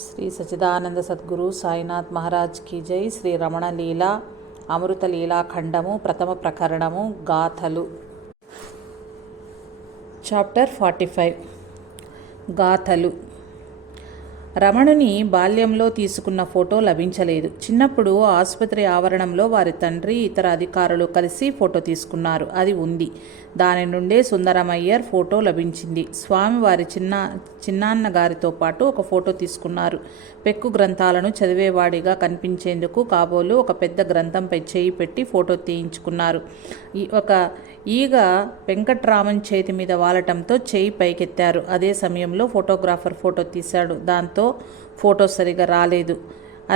Shri Sachidananda Sadhguru Sainath Maharaj key జై. శ్రీ రమణ లీలా అమృత లీలాఖండము ప్రథమ ప్రకరణము గాథలు. చాప్టర్ 45 గాథలు. రమణుని బాల్యంలో తీసుకున్న ఫోటో లభించలేదు. చిన్నప్పుడు ఆసుపత్రి ఆవరణంలో వారి తండ్రి ఇతర అధికారులు కలిసి ఫోటో తీసుకున్నారు. అది ఉంది. దాని నుండే సుందరమయ్యర్ ఫోటో లభించింది. స్వామి వారి చిన్నాన్నగారితో పాటు ఒక ఫోటో తీసుకున్నారు. పెక్కు గ్రంథాలను చదివేవాడిగా కనిపించేందుకు కాబోలు ఒక పెద్ద గ్రంథంపై చేయి పెట్టి ఫోటో తీయించుకున్నారు. ఒక ఈగ వెంకట్రామన్ చేతి మీద వాలటంతో చేయి పైకెత్తారు. అదే సమయంలో ఫోటోగ్రాఫర్ ఫోటో తీశాడు. దాంతో ఫోటో సరిగా రాలేదు.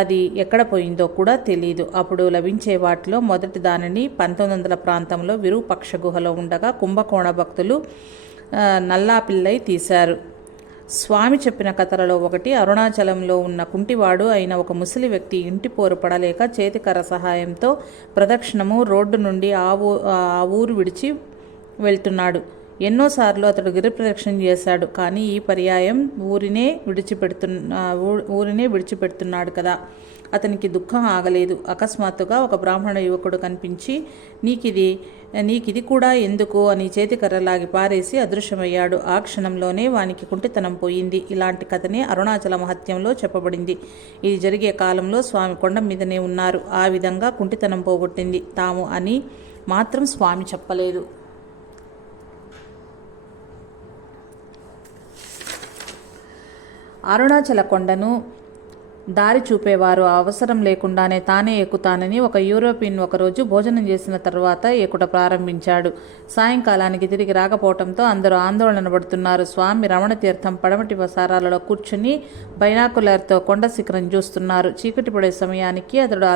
అది ఎక్కడ పోయిందో కూడా తెలీదు. అప్పుడు లభించే వాటిలో మొదటి దానిని 1900 ప్రాంతంలో విరూపక్ష గుహలో ఉండగా కుంభకోణ భక్తులు నల్లాపిల్లై తీశారు. స్వామి చెప్పిన కథలలో ఒకటి, అరుణాచలంలో ఉన్న కుంటివాడు అయిన ఒక ముసలి వ్యక్తి ఇంటి పోరు పడలేక చేతికర్ర సహాయంతో ప్రదక్షిణము రోడ్డు నుండి ఆ ఊరు విడిచి వెళ్తున్నాడు. ఎన్నోసార్లు అతడు గిరి ప్రదక్షిణ చేశాడు. కానీ ఈ పర్యాయం ఊరినే విడిచిపెడుతున్నాడు కదా. అతనికి దుఃఖం ఆగలేదు. అకస్మాత్తుగా ఒక బ్రాహ్మణ యువకుడు కనిపించి నీకిది కూడా ఎందుకు అని చేతికర్రలాగి పారేసి అదృశ్యమయ్యాడు. ఆ క్షణంలోనే వానికి కుంటితనం పోయింది. ఇలాంటి కథనే అరుణాచల మహత్యంలో చెప్పబడింది. ఇది జరిగే కాలంలో స్వామి కొండ మీదనే ఉన్నారు. ఆ విధంగా కుంటితనం పోగొట్టింది తాము అని మాత్రం స్వామి చెప్పలేదు. అరుణాచల కొండను దారి చూపేవారు అవసరం లేకుండానే తానే ఎక్కుతానని ఒక యూరోపియన్ ఒకరోజు భోజనం చేసిన తర్వాత ఎక్కుట ప్రారంభించాడు. సాయంకాలానికి తిరిగి రాకపోవడంతో అందరూ ఆందోళన పడుతున్నారు. స్వామి రమణ తీర్థం పడమటి వసారాలలో కూర్చుని బైనాకులర్తో కొండ శిఖరం చూస్తున్నారు. చీకటి పడే సమయానికి అతడు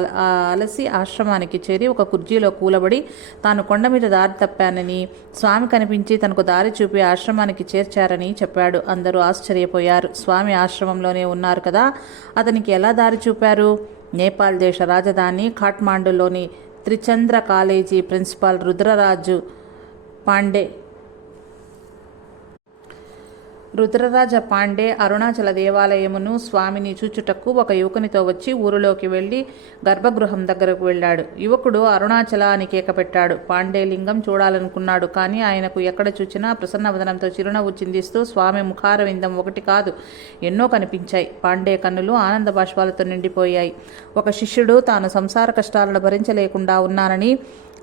అలసి ఆశ్రమానికి చేరి ఒక కుర్చీలో కూలబడి తాను కొండ మీద దారి తప్పానని, స్వామి కనిపించి తనకు దారి చూపి ఆశ్రమానికి చేర్చారని చెప్పాడు. అందరూ ఆశ్చర్యపోయారు. స్వామి ఆశ్రమంలోనే ఉన్నారు కదా, అతనికి ఎలా దారి చూపారు? నేపాల్ దేశ రాజధాని ఖాట్మాండులోని త్రిచంద్ర కాలేజీ ప్రిన్సిపాల్ రుద్రరాజ పాండే అరుణాచల దేవాలయమును స్వామిని చూచుటకు ఒక యువకునితో వచ్చి ఊరిలోకి వెళ్ళి గర్భగృహం దగ్గరకు వెళ్ళాడు. యువకుడు అరుణాచల అని కేక పెట్టాడు. పాండే లింగం చూడాలనుకున్నాడు. కానీ ఆయనకు ఎక్కడ చూచినా ప్రసన్నవదనంతో చిరునవ్వు చిందిస్తూ స్వామి ముఖారవిందం ఒకటి కాదు, ఎన్నో కనిపించాయి. పాండే కన్నులు ఆనంద బాష్పాలతో నిండిపోయాయి. ఒక శిష్యుడు తాను సంసార కష్టాలను భరించలేకుండా ఉన్నానని,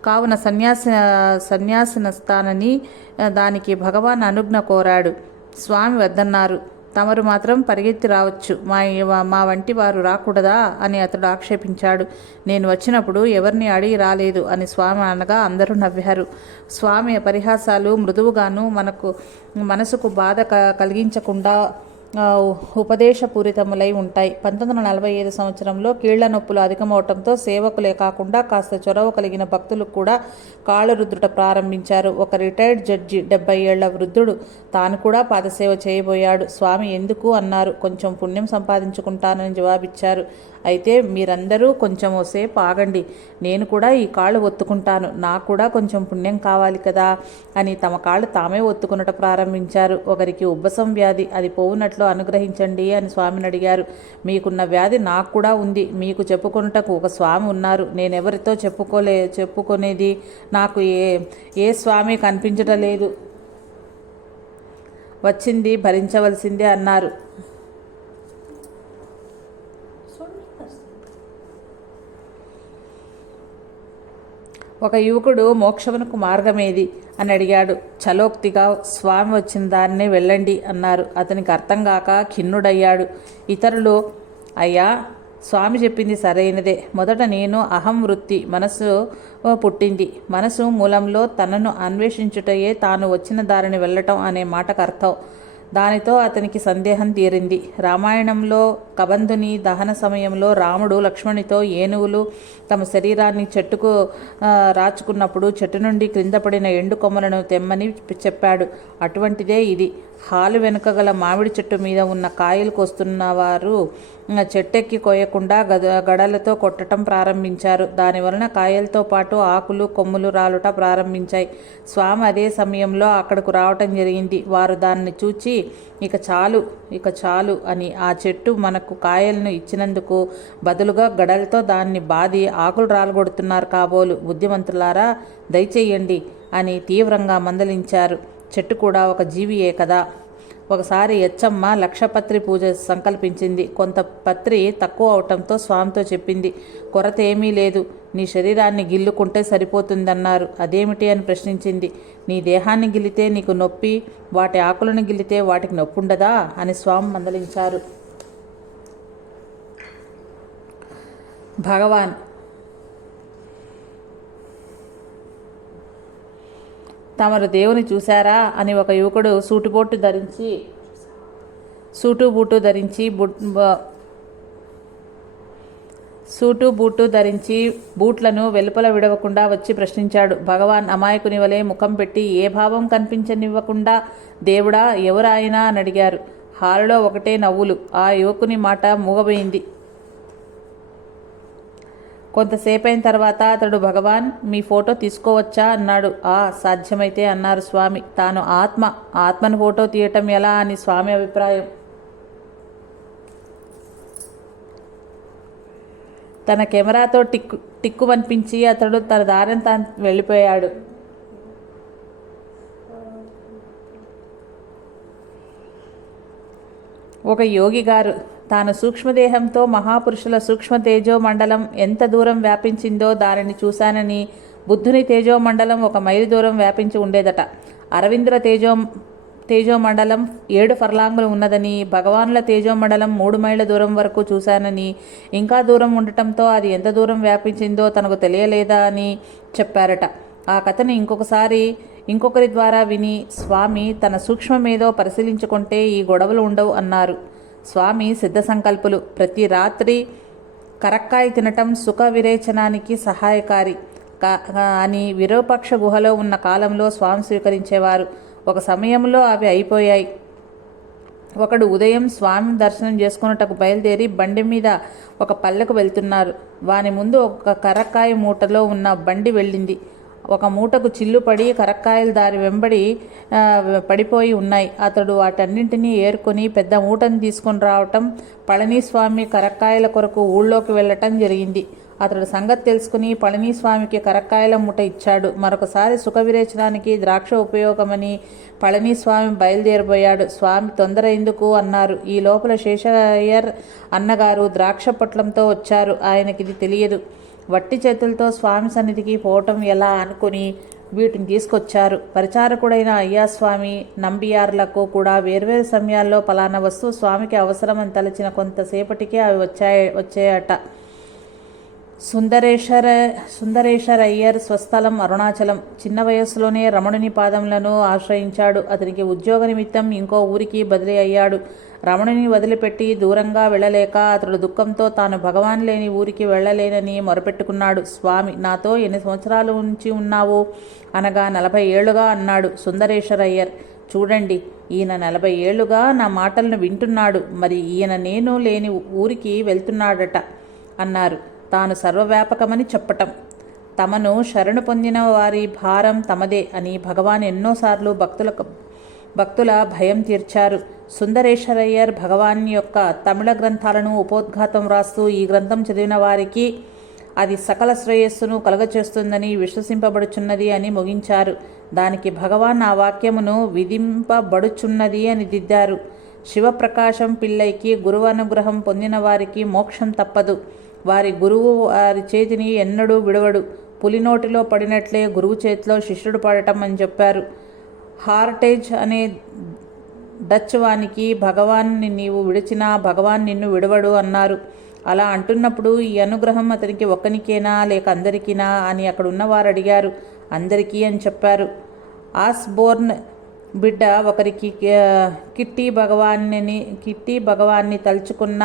కావున సన్యాసినస్తానని దానికి భగవాన్ అనుజ్ఞ కోరాడు. స్వామి వద్దన్నారు. తమరు మాత్రం పరిగెత్తి రావచ్చు, మా వంటి వారు రాకూడదా అని అతడు ఆక్షేపించాడు. నేను వచ్చినప్పుడు ఎవరిని అడిగి రాలేదు అని స్వామి అనగా అందరూ నవ్వారు. స్వామి పరిహాసాలు మృదువుగాను మనసుకు బాధ కలిగించకుండా ఉపదేశపూరితములై ఉంటాయి. 1945 సంవత్సరంలో కీళ్ల నొప్పులు అధికమవటంతో సేవకులే కాకుండా కాస్త చొరవ కలిగిన భక్తులు కూడా కాళ్ళు రుద్దుట ప్రారంభించారు. ఒక రిటైర్డ్ జడ్జి 70 ఏళ్ల వృద్ధుడు తాను కూడా పాదసేవ చేయబోయాడు. స్వామి ఎందుకు అన్నారు. కొంచెం పుణ్యం సంపాదించుకుంటానని జవాబిచ్చారు. అయితే మీరందరూ కొంచెం సేపు ఆగండి, నేను కూడా ఈ కాళ్ళు ఒత్తుకుంటాను, నాకు కూడా కొంచెం పుణ్యం కావాలి కదా అని తమ కాళ్ళు తామే ఒత్తుకునట ప్రారంభించారు. ఒకరికి ఉబ్బసం వ్యాధి, అది పోవునట్లు అనుగ్రహించండి అని స్వామిని అడిగారు. మీకున్న వ్యాధి నాకు కూడా ఉంది, మీకు చెప్పుకొనుటకు ఒక స్వామి ఉన్నారు, నేనెవరితో చెప్పుకునేది, నాకు ఏ స్వామి కనిపించటం లేదు, వచ్చింది భరించవలసిందే అన్నారు. ఒక యువకుడు మోక్షమునకు మార్గమేది అని అడిగాడు. చలోక్తిగా స్వామి వచ్చిన దాన్నే వెళ్ళండి అన్నారు. అతనికి అర్థం కాక ఖిన్నుడయ్యాడు. ఇతరులు, అయ్యా స్వామి చెప్పింది సరైనదే. మొదట నేను అహం వృత్తి మనసు పుట్టింది. మనసు మూలంలో తనను అన్వేషించుటయే తాను వచ్చిన దారిని వెళ్ళటం అనే మాటకు అర్థం. దానితో అతనికి సందేహం తీరింది. రామాయణంలో కబంధుని దహన సమయంలో రాముడు లక్ష్మణునితో ఏనుగులు తమ శరీరాన్ని చెట్టుకు రాచుకున్నప్పుడు చెట్టు నుండి క్రింద పడిన ఎండు కొమ్మలను తెమ్మని చెప్పాడు. అటువంటిదే ఇది. హాలు వెనుక గల మామిడి చెట్టు మీద ఉన్న కాయలు కోస్తున్నవారు చెట్టెక్కి కోయకుండా గడలతో కొట్టడం ప్రారంభించారు. దానివలన కాయలతో పాటు ఆకులు కొమ్ములు రాలుట ప్రారంభించాయి. స్వామి అదే సమయంలో అక్కడకు రావటం జరిగింది. వారు దాన్ని చూచి ఇక చాలు అని ఆ చెట్టు మనకు కాయలను ఇచ్చినందుకు బదులుగా గడలతో దాన్ని బాది ఆకులు రాలగొడుతున్నారు కాబోలు. బుద్ధిమంతులారా, దయచేయండి అని తీవ్రంగా మందలించారు. చెట్టు కూడా ఒక జీవియే కదా. ఒకసారి ఎచ్చమ్మ లక్షపత్రి పూజ సంకల్పించింది. కొంత పత్రి తక్కువ అవటంతో స్వామితో చెప్పింది, కొరత ఏమీ లేదు, నీ శరీరాన్ని గిల్లుకుంటే సరిపోతుందన్నారు. అదేమిటి అని ప్రశ్నించింది. నీ దేహాన్ని గిల్లితే నీకు నొప్పి, వాటి ఆకులను గిల్లితే వాటికి నొప్పి ఉండదా అని స్వామి మందలించారు. భగవాన్ తమరు దేవుని చూశారా అని ఒక యువకుడు సూటు బూటు ధరించి బూట్లను వెలుపల విడవకుండా వచ్చి ప్రశ్నించాడు. భగవాన్ అమాయకుని వలె ముఖం పెట్టి ఏ భావం కనిపించనివ్వకుండా, దేవుడా, ఎవరాయనా అని అడిగారు. హాలులో ఒకటే నవ్వులు. ఆ యువకుని మాట మూగబోయింది. కొంతసేపైన తర్వాత అతడు, భగవాన్, మీ ఫోటో తీసుకోవచ్చా అన్నాడు. సాధ్యమైతే అన్నారు స్వామి. తాను ఆత్మను ఫోటో తీయటం ఎలా అని స్వామి అభిప్రాయం. తన కెమెరాతో టిక్కు అనిపించి అతడు తన దారిని తాను వెళ్ళిపోయాడు. ఒక యోగి గారు తాను సూక్ష్మదేహంతో మహాపురుషుల సూక్ష్మ తేజోమండలం ఎంత దూరం వ్యాపించిందో దానిని చూశానని. బుద్ధుని తేజోమండలం 1 మైలు దూరం వ్యాపించి ఉండేదట. అరవిందుల తేజోమండలం 7 ఫర్లాంగులు ఉన్నదని, భగవానుల తేజోమండలం 3 మైళ్ళ దూరం వరకు చూశానని, ఇంకా దూరం ఉండటంతో అది ఎంత దూరం వ్యాపించిందో తనకు తెలియలేదా అని చెప్పారట. ఆ కథని ఇంకొకరి ద్వారా విని స్వామి తన సూక్ష్మమేదో పరిశీలించుకుంటే ఈ గొడవలు ఉండవు అన్నారు. స్వామి సిద్ధ సంకల్పులు. ప్రతి రాత్రి కరక్కాయ తినటం సుఖ విరేచనానికి సహాయకారి అని విరూపాక్ష గుహలో ఉన్న కాలంలో స్వామి స్వీకరించేవారు. ఒక సమయంలో అవి అయిపోయాయి. ఒకడు ఉదయం స్వామి దర్శనం చేసుకున్నటకు బయలుదేరి బండి మీద ఒక పల్లెకు వెళ్తున్నారు. వాని ముందు ఒక కరక్కాయ మూటలో ఉన్న బండి వెళ్ళింది. ఒక మూటకు చిల్లుపడి కరక్కాయలు దారి వెంబడి పడిపోయి ఉన్నాయి. అతడు వాటన్నింటినీ ఏరుకొని పెద్ద మూటను తీసుకొని రావటం, పళనిస్వామి కరక్కాయల కొరకు ఊళ్ళోకి వెళ్ళటం జరిగింది. అతడు సంగతి తెలుసుకుని పళనిస్వామికి కరక్కాయల మూట ఇచ్చాడు. మరొకసారి సుఖ విరేచనానికి ద్రాక్ష ఉపయోగమని పళనిస్వామి బయలుదేరిపోయాడు. స్వామి తొందర ఎందుకు అన్నారు. ఈ లోపల శేషయ్యర్ అన్నగారు ద్రాక్ష పొట్లంతో వచ్చారు. ఆయనకిది తెలియదు. వట్టి చేతులతో స్వామి సన్నిధికి పోవటం ఎలా అనుకుని వీటిని తీసుకొచ్చారు. పరిచారకుడైన అయ్యాస్వామి, నంబియార్లకు కూడా వేర్వేరు సమయాల్లో పలానా వస్తువు స్వామికి అవసరమని తలచిన కొంతసేపటికే అవి వచ్చాయట. సుందరేశ్వర అయ్యర్ స్వస్థలం అరుణాచలం. చిన్న వయస్సులోనే రమణుని పాదములను ఆశ్రయించాడు. అతనికి ఉద్యోగ నిమిత్తం ఇంకో ఊరికి బదిలీ అయ్యాడు. రమణుని వదిలిపెట్టి దూరంగా వెళ్ళలేక అతడు దుఃఖంతో తాను భగవాన్ లేని ఊరికి వెళ్ళలేనని మొరపెట్టుకున్నాడు. స్వామి, నాతో ఎన్ని సంవత్సరాల నుంచి ఉన్నావు అనగా 40 ఏళ్లుగా అన్నాడు సుందరేశ్వర అయ్యర్. చూడండి, ఈయన 40 ఏళ్లుగా నా మాటలను వింటున్నాడు. మరి ఈయన నేను లేని ఊరికి వెళ్తున్నాడట అన్నారు. తాను సర్వవ్యాపకమని చెప్పటం, తమను శరణు పొందిన వారి భారం తమదే అని భగవాన్ ఎన్నోసార్లు భక్తుల భయం తీర్చారు. సుందరేశ్వరయ్యర్ భగవాన్ యొక్క తమిళ గ్రంథాలను ఉపోద్ఘాతం రాస్తూ ఈ గ్రంథం చదివిన వారికి అది సకల శ్రేయస్సును కలుగచేస్తుందని విశ్వసింపబడుచున్నది అని ముగించారు. దానికి భగవాన్ ఆ వాక్యమును విధింపబడుచున్నది అని దిద్దారు. శివప్రకాశం పిల్లైకి గురువు అనుగ్రహం పొందిన వారికి మోక్షం తప్పదు. వారి గురువు వారి చేతిని ఎన్నడూ విడవడు. పులినోటిలో పడినట్లే గురువు చేతిలో శిష్యుడు పడటం అని చెప్పారు. హార్టేజ్ అనే డచ్ వానికి భగవాన్ని నీవు విడిచినా భగవాన్ నిన్ను విడవడు అన్నారు. అలా అంటున్నప్పుడు ఈ అనుగ్రహం అతనికి ఒక్కనికేనా లేక అందరికీనా అని అక్కడున్న వారు అడిగారు. అందరికీ అని చెప్పారు. ఆస్బోర్న్ బిడ్డ ఒకరికి కిట్టి భగవాన్ని తలుచుకున్న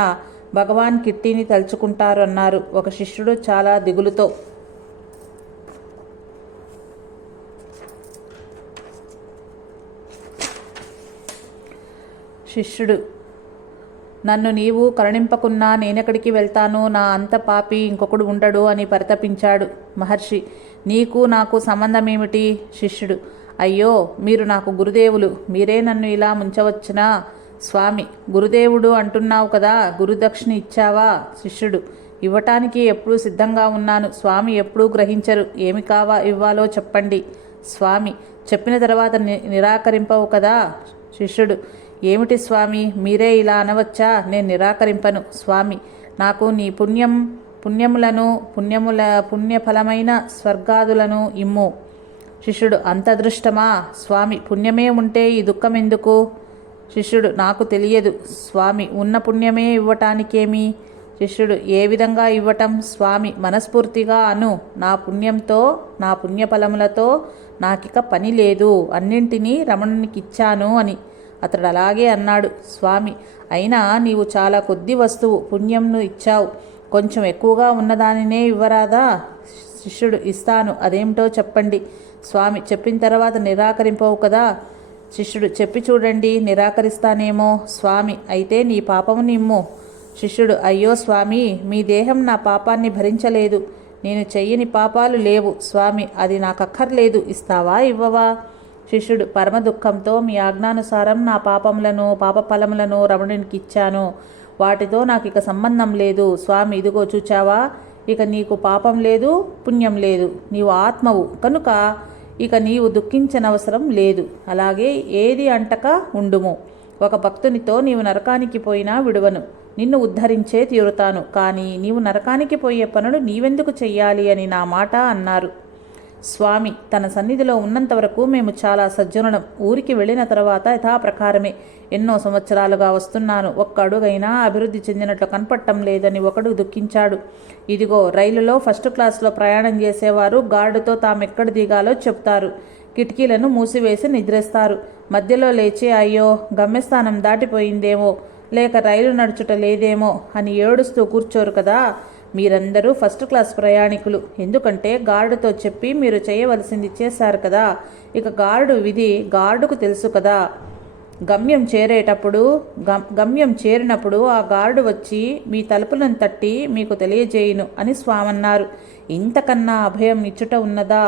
భగవాన్ కిట్టిని తలుచుకుంటారు అన్నారు. ఒక శిష్యుడు చాలా దిగులుతో, నన్ను నీవు కరుణింపకున్నా నేనెక్కడికి వెళ్తాను, నా అంత పాపి ఇంకొకడు ఉండడు అని పరితపించాడు. మహర్షి, నీకు నాకు సంబంధమేమిటి? శిష్యుడు, అయ్యో, మీరు నాకు గురుదేవులు, మీరే నన్ను ఇలా ముంచవచ్చునా? స్వామి: గురుదేవుడు అంటున్నావు కదా, గురుదక్షిణ ఇచ్చావా? శిష్యుడు: ఇవ్వటానికి ఎప్పుడూ సిద్ధంగా ఉన్నాను. స్వామి ఎప్పుడూ గ్రహించరు. ఏమి ఇవ్వాలో చెప్పండి. స్వామి: చెప్పిన తర్వాత నిరాకరింపవు కదా? శిష్యుడు: ఏమిటి స్వామి, మీరే ఇలా అనవచ్చా? నేను నిరాకరింపను. స్వామి: నాకు నీ పుణ్యఫలమైన స్వర్గాదులను ఇమ్ము. శిష్యుడు: అంత అదృష్టమా? స్వామి: పుణ్యమే ఉంటే ఈ దుఃఖం ఎందుకు? శిష్యుడు: నాకు తెలియదు స్వామి, ఉన్న పుణ్యమే ఇవ్వటానికేమి? శిష్యుడు: ఏ విధంగా ఇవ్వటం? స్వామి: మనస్ఫూర్తిగా అను, నా పుణ్యంతో, నా పుణ్యఫలములతో నాకిక పని లేదు, అన్నింటినీ రమణునికి ఇచ్చాను అని. అతడు అలాగే అన్నాడు. స్వామి: అయినా నీవు చాలా కొద్ది వస్తువు పుణ్యంను ఇచ్చావు, కొంచెం ఎక్కువగా ఉన్నదానినే ఇవ్వరాదా? శిష్యుడు: ఇస్తాను, అదేమిటో చెప్పండి. స్వామి: చెప్పిన తర్వాత నిరాకరింపవు కదా? శిష్యుడు: చెప్పి చూడండి, నిరాకరిస్తానేమో. స్వామి: అయితే నీ పాపము నిమ్ము. శిష్యుడు: అయ్యో స్వామి, మీ దేహం నా పాపాన్ని భరించలేదు, నేను చెయ్యని పాపాలు లేవు. స్వామి: అది నాకక్కర్లేదు, ఇస్తావా ఇవ్వవా? శిష్యుడు: పరమ దుఃఖంతో మీ ఆజ్ఞానుసారం నా పాపఫలములను రమణునికి ఇచ్చాను, వాటితో నాకు ఇక సంబంధం లేదు. స్వామి: ఇదిగో చూచావా, ఇక నీకు పాపం లేదు, పుణ్యం లేదు, నీవు ఆత్మవు కనుక ఇక నీవు దుఃఖించనవసరం లేదు. అలాగే ఏది అంటక ఉండుము. ఒక భక్తునితో నీవు నరకానికి పోయినా విడువను, నిన్ను ఉద్ధరించే తీరుతాను, కానీ నీవు నరకానికి పోయే పనులు నీవెందుకు చెయ్యాలి అని నా మాట అన్నారు. స్వామి: తన సన్నిధిలో ఉన్నంత వరకు మేము చాలా సజ్జనులం. ఊరికి వెళ్ళిన తర్వాత యథాప్రకారమే ఎన్నో సంవత్సరాలుగా వస్తున్నాను. ఒక్క అడుగైనా అభివృద్ధి చెందినట్లు కనపడటం లేదని ఒకడు దుఃఖించాడు. ఇదిగో, రైలులో ఫస్ట్ క్లాస్లో ప్రయాణం చేసేవారు గార్డుతో తామెక్కడ దిగాలో చెప్తారు. కిటికీలను మూసివేసి నిద్రేస్తారు. మధ్యలో లేచి అయ్యో, గమ్యస్థానం దాటిపోయిందేమో, లేక రైలు నడుచుట లేదేమో అని ఏడుస్తూ కూర్చోరు కదా. మీరందరూ ఫస్ట్ క్లాస్ ప్రయాణికులు, ఎందుకంటే గార్డుతో చెప్పి మీరు చేయవలసింది చేశారు కదా. ఇక గార్డు విధి గార్డుకు తెలుసు కదా. గమ్యం చేరినప్పుడు ఆ గార్డు వచ్చి మీ తలుపులను తట్టి మీకు తెలియజేయును అని స్వామన్నారు. ఇంతకన్నా అభయం ఇచ్చుట ఉందా?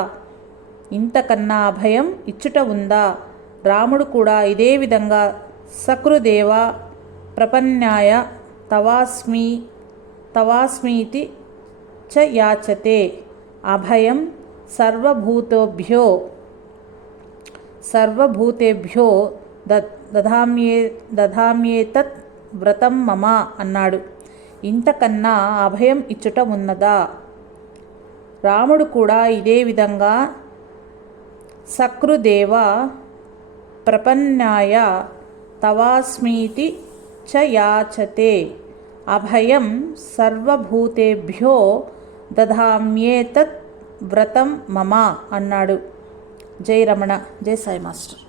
రాముడు కూడా ఇదే విధంగా సకృదేవ ప్రపన్నాయ తవాస్మీతి చ యాచతే అభయం సర్వభూతేభ్యో దధామ్యేతత్ వ్రతం మమ అన్నాడు. ఇంతకన్నా అభయం ఇచ్చుట ఉన్నదా? రాముడు కూడా ఇదే విధంగా సకృదేవ ప్రపన్నాయ తవాస్మీతి చ యాచతే అభయం సర్వభూతేభ్యో దధామ్యేతత్ వ్రతం మమ అన్నాడు. జై రమణ. జై సాయి మాస్టర్.